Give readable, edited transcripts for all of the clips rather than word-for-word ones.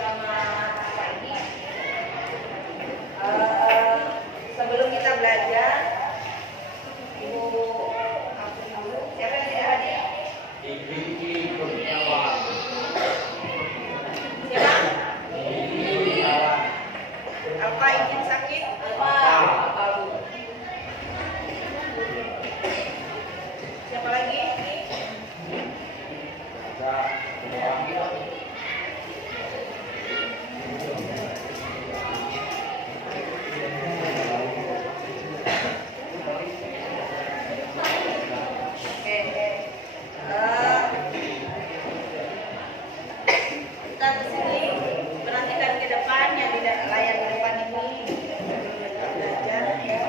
selamat pagi. Sebelum kita belajar, Ibu absen dulu. Siapa yang tidak hadir? Siapa? Alfa izin sakit? Alfa. Siapa lagi? Kita kesini perhatikan ke depan yang tidak layar di depan ini kita belajar ya.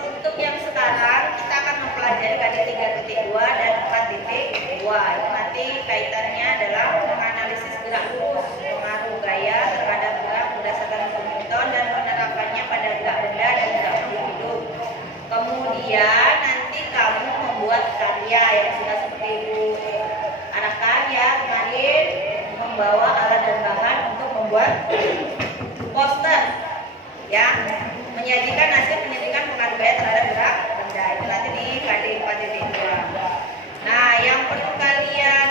Untuk yang sekarang kita akan mempelajari KD 3.2 dan 4.2. Nanti kaitannya adalah menganalisis gerak lurus, pengaruh gaya terhadap gerak berdasarkan hukum Newton dan penerapannya pada gerak benda dan gerak makhluk hidup. Kemudian nanti kamu membuat karya yang sudah seperti Ibu arahkan ya kemarin, membawa alat dan bahan untuk membuat poster ya, menyajikan hasil penyidikan pengaruh gaya terhadap gerak benda. Itu nanti di KD 4.2. Nah, yang perlu kalian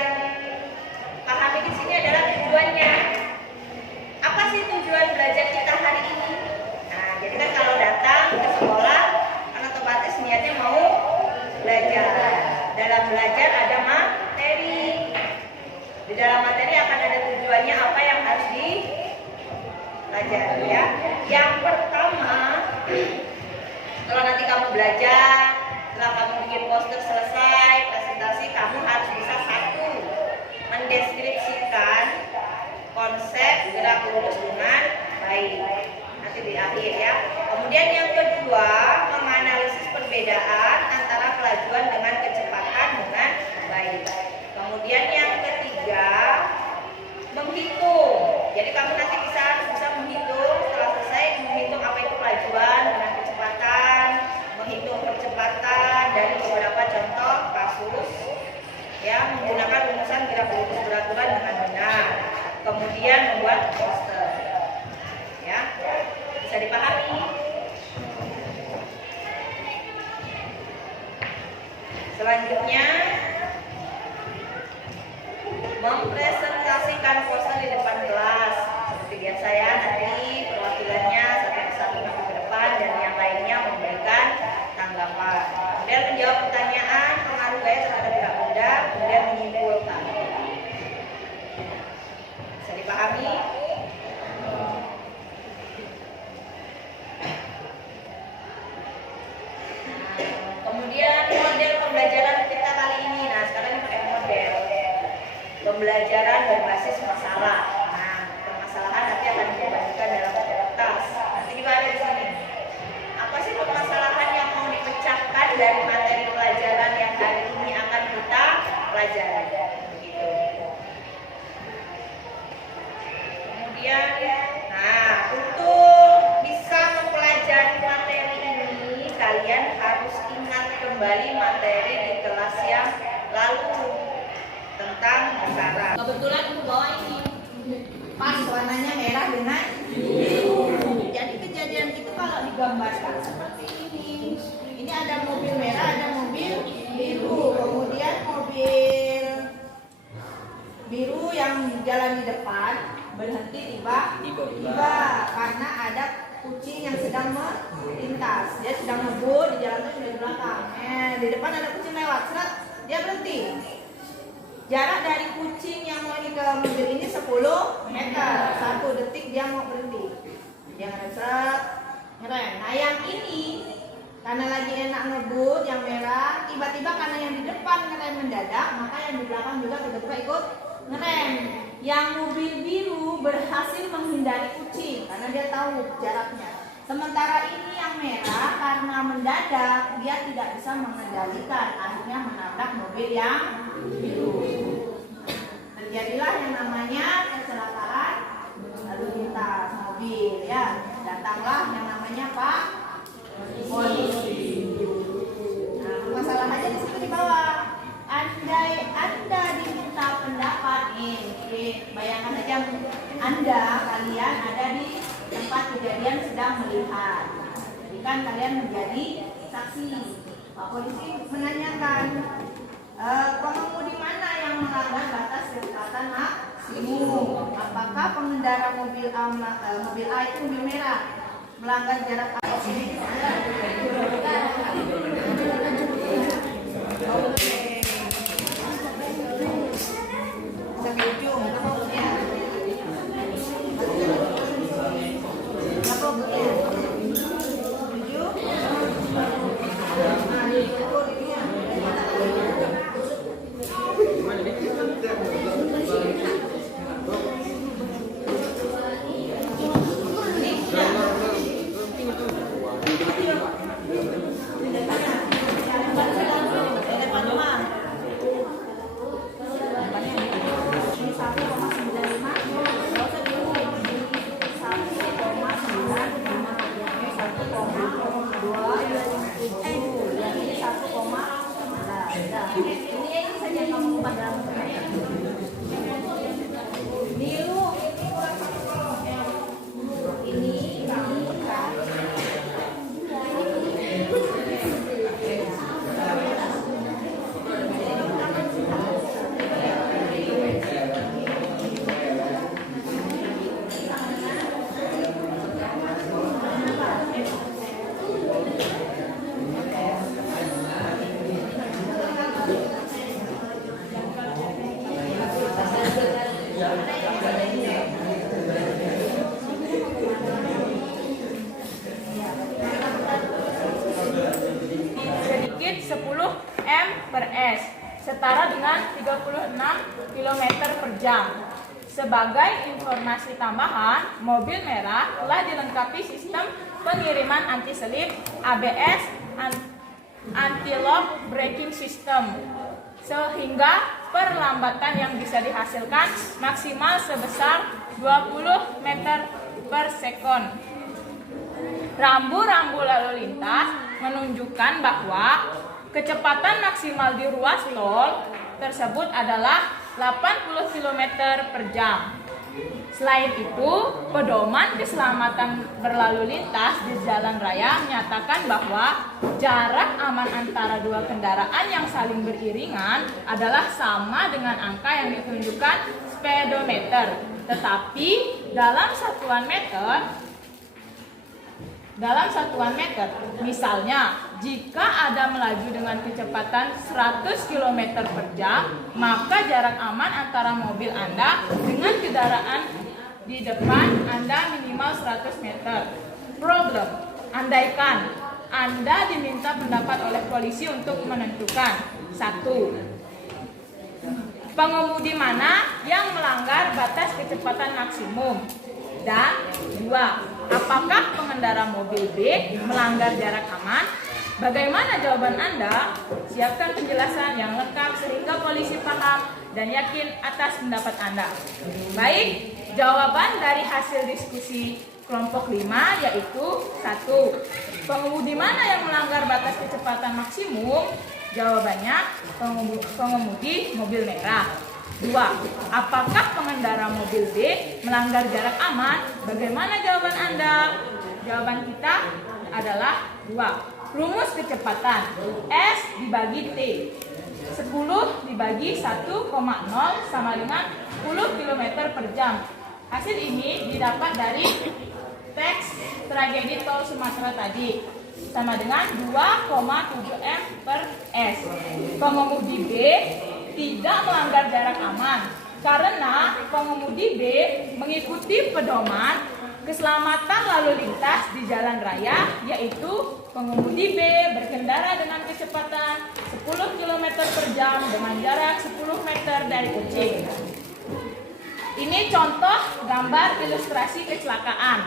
pahami di sini adalah tujuannya. Apa sih tujuan belajar kita hari ini? Nah, jadi kan kalau datang ke sekolah kan otomatis niatnya mau belajar. Dalam belajar ada materi. Di dalam materi akan ada tujuannya apa yang harus dipelajari ya. Yang pertama, setelah nanti kamu belajar, setelah kamu bikin poster selesai, presentasi, kamu harus bisa satu, mendeskripsikan konsep gerak lurus dengan baik. Nanti di akhir ya. Kemudian yang kedua, menganalisis perbedaan antara kelajuan dengan kecepatan dengan baik. Kemudian yang ketiga, menghitung. Jadi kamu nanti bisa menghitung, setelah selesai menghitung apa itu kelajuan dengan kecepatan, menghitung percepatan dari beberapa contoh kasus ya, menggunakan rumusan gerak lurus beraturan dengan benar. Kemudian membuat poster ya, bisa dipahami. Selanjutnya, mempresentasikan poster di depan kelas. Seperti biasa ya, nanti perwakilannya satu persatu maju ke depan dan yang lainnya memberikan tanggapan. Kemudian menjawab pertanyaan pengaruh gaya terhadap gerak benda, kemudian menyimpulkan. Bisa dipahami? Kemudian model pembelajaran kita kali ini. Nah, sekarang ini pakai model pembelajaran berbasis masalah. Nah, permasalahan nanti akan dibagikan dalam kertas. Nanti juga ada di sini. Apa sih permasalahan yang mau dipecahkan dari materi pelajaran yang hari ini akan kita pelajari? Begitu. Kemudian, nah, untuk bisa mempelajari materi ini, kalian harus ingat kembali materi di kelas yang lalu tentang besaran. Kebetulan aku bawa ini pas warnanya merah dengan biru. Jadi kejadian itu kalau digambarkan seperti ini. Ini ada mobil merah, ada mobil biru. Kemudian mobil biru yang jalan di depan berhenti tiba-tiba karena ada kucing yang sedang melintas. Dia sedang ngebut, di jalan itu di belakang. Di depan ada kucing lewat, seret, dia berhenti. Jarak dari kucing yang mau ke mobil ini 10 meter. 1 detik dia mau berhenti. Dia ngeset, ngerem. Nah yang ini karena lagi enak ngebut, yang merah, tiba-tiba karena yang di depan ngerem mendadak, maka yang di belakang juga tiba-tiba ikut ngerem. Yang mobil biru berhasil menghindari kucing karena dia tahu jaraknya. Sementara ini yang merah karena mendadak dia tidak bisa mengendalikan, akhirnya menabrak mobil yang biru. Terjadi bayangkan aja Anda, kalian ada di tempat kejadian sedang melihat. Jadi kan kalian menjadi saksi. Pak polisi menanyakan, pengemudi mana yang melanggar batas kecepatan maksimum? Apakah pengendara mobil A itu mobil merah melanggar jarak sedikit 10 m/s setara dengan 36 km per jam. Sebagai informasi tambahan, mobil merah telah dilengkapi sistem pengiriman anti-selip ABS anti-lock braking system, sehingga perlambatan yang bisa dihasilkan maksimal sebesar 20 meter per sekon. Rambu-rambu lalu lintas menunjukkan bahwa kecepatan maksimal di ruas tol tersebut adalah 80 km per jam. Selain itu, pedoman keselamatan berlalu lintas di jalan raya menyatakan bahwa jarak aman antara dua kendaraan yang saling beriringan adalah sama dengan angka yang ditunjukkan speedometer. Tetapi dalam satuan meter, misalnya jika ada melaju dengan kecepatan 100 km per jam, maka jarak aman antara mobil Anda dengan kendaraan di depan Anda minimal 100 meter. Problem, andaikan Anda diminta pendapat oleh polisi untuk menentukan: 1. Pengemudi mana yang melanggar batas kecepatan maksimum? Dan 2. Apakah pengendara mobil B melanggar jarak aman? Bagaimana jawaban Anda? Siapkan penjelasan yang lengkap sehingga polisi paham dan yakin atas pendapat Anda. Baik, jawaban dari hasil diskusi kelompok 5 yaitu 1. Pengemudi mana yang melanggar batas kecepatan maksimum? Jawabannya pengemudi mobil merah. 2. Apakah pengendara mobil B melanggar jarak aman? Bagaimana jawaban Anda? Jawaban kita adalah 2. Rumus kecepatan S dibagi T. 10 dibagi 1,0 sama dengan 10 km per jam. Hasil ini didapat dari teks tragedi tol Sumatera tadi, sama dengan 2,7 m per S. Pengemudi B tidak melanggar jarak aman karena pengemudi B mengikuti pedoman keselamatan lalu lintas di jalan raya, yaitu pengemudi B berkendara dengan kecepatan 10 km per jam dengan jarak 10 meter dari kucing. Ini contoh gambar ilustrasi kecelakaan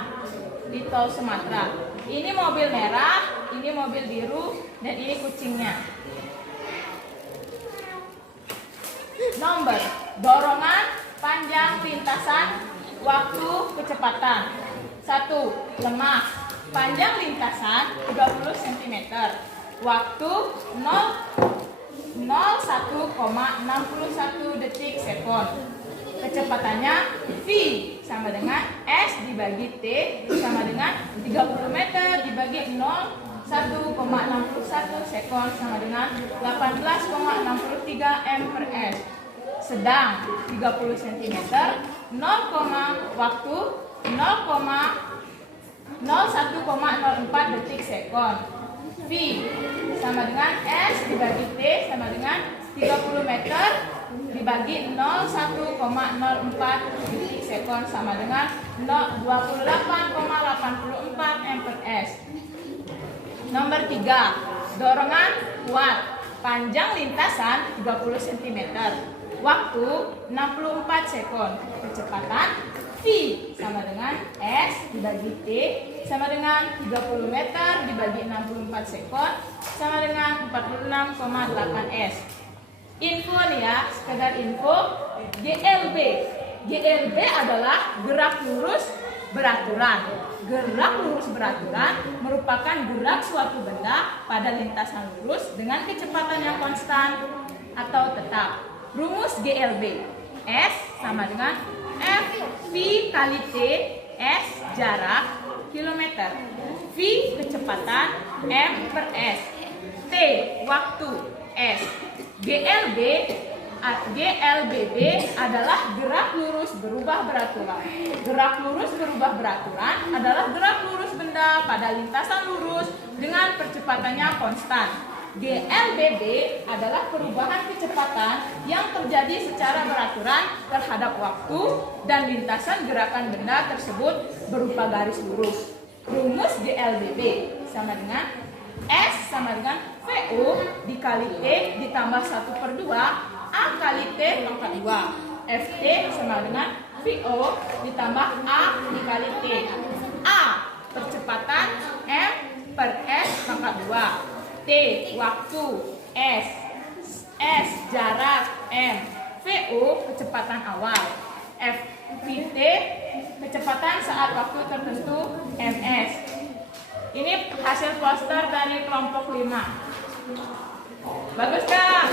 di tol Sumatera. Ini mobil merah, ini mobil biru, dan ini kucingnya. Nomor, dorongan, panjang lintasan, waktu, kecepatan. 1. Lemah, panjang lintasan 30 cm, waktu 0 01,61 detik sekon. Kecepatannya V sama dengan S dibagi T sama dengan 30 meter dibagi 01,61 sekon sama dengan 18,63 m per S. Sedang 30 cm 01,04 detik sekon. V sama dengan S dibagi T sama dengan 30 meter dibagi 01,04 detik sekon sama dengan 28,84 m per S. Nomor 3, dorongan kuat. Panjang lintasan 30 cm. Waktu 64 sekon. Kecepatan V sama dengan S dibagi T sama dengan 30 meter dibagi 64 sekon sama dengan 46,8 S. Info nih ya, sekedar info. GLB. GLB adalah gerak lurus beraturan. Gerak lurus beraturan merupakan gerak suatu benda pada lintasan lurus dengan kecepatan yang konstan atau tetap. Rumus GLB. S sama dengan F V kali T, S jarak kilometer, V kecepatan, M per S, T waktu, S. GLBB adalah gerak lurus berubah beraturan. Gerak lurus berubah beraturan adalah gerak lurus benda pada lintasan lurus dengan percepatannya konstan. GLBB adalah perubahan kecepatan yang terjadi secara beraturan terhadap waktu dan lintasan gerakan benda tersebut berupa garis lurus. Rumus GLBB sama dengan S sama dengan VU dikali T ditambah 1/2 A kali T pangkat 2. FT sama dengan VO ditambah A dikali T. A percepatan, M per S pangkat 2. T waktu, S jarak, M VU kecepatan awal, FVT kecepatan saat waktu tertentu, MS. Ini hasil poster dari kelompok 5. Bagus kan?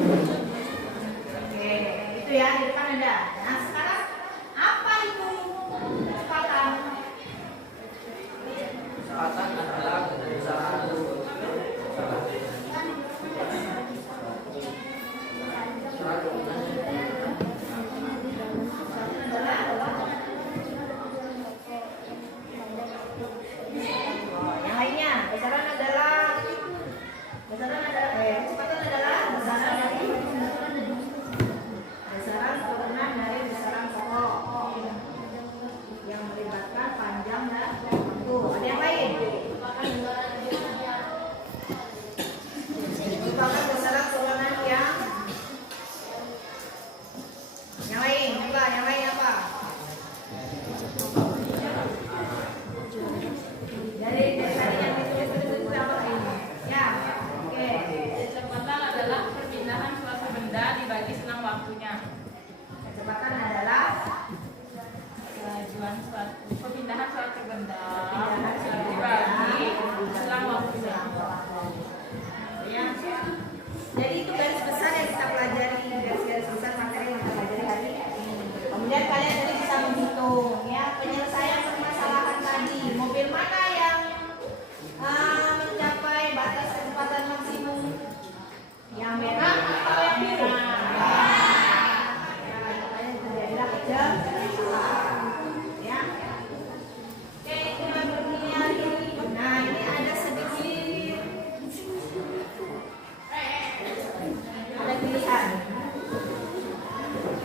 Oke, itu ya di depan ada. Nah sekarang apa itu kecepatan? Kecepatan adalah berusaha Yang lainnya, besaran adalah kecepatan adalah besaran turunan dari besaran pokok yang melibatkan panjang dan waktu. Ada yang lain? Merupakan besaran turunan yang lain. Coba yang lain apa? Dari tadi yang ditulis apa ini? Ya, oke. Kecepatan adalah perpindahan suatu benda dibagi selang waktunya. Kecepatan adalah Perpindahan suatu benda dibagi dibagi selang waktunya. ya. Jadi itu garis besar yang kita pelajari, garis besar materi yang kita pelajari hari ini. Kemudian kalian tadi bisa menghitung ya penyelesaian permasalahan tadi. Mobil mana yang mencapai batas kecepatan maksimum? Yang merah atau yang biru? Kalian bisa jam ya. Oke, kita begini hari ini. Nah, ini ada sedikit ada pilihan.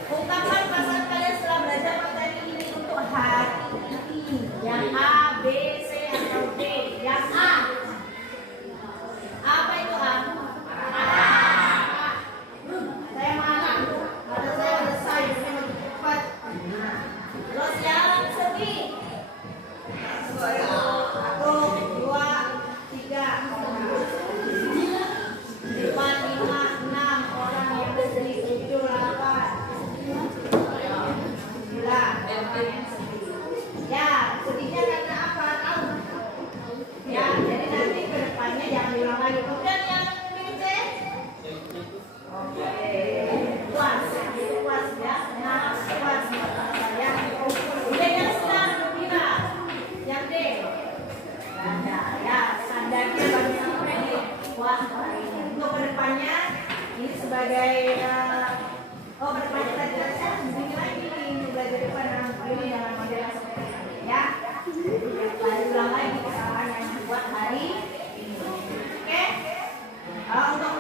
Ungkapkan pasangan kalian setelah belajar materi ini untuk hari ini. Yang A, B, C, atau D. Yang A. Apa itu A? Saya mana? Ada saya ada saya cepat. Terus yang sedih. 1, 2, 3, 4, 5, 6 orang yang sedih. 7, 8, 9. Ya, sedihnya karena apa? Tahu? Ya, jadi nanti ke depannya jangan diulang lagi. Kemudian yang C. Oke, puas ya. Nah, puas ya. Kemudian yang senang gembira. Yang D. Ada ya, standarnya bagi sampai di puas hari ini. Untuk kedepannya ini sebagai kedepannya tadi saya begini lagi nih belajar depan ini dalam model yang seperti ini ya. Ulang lagi kesalahan yang dibuat hari ini. Oke. Untuk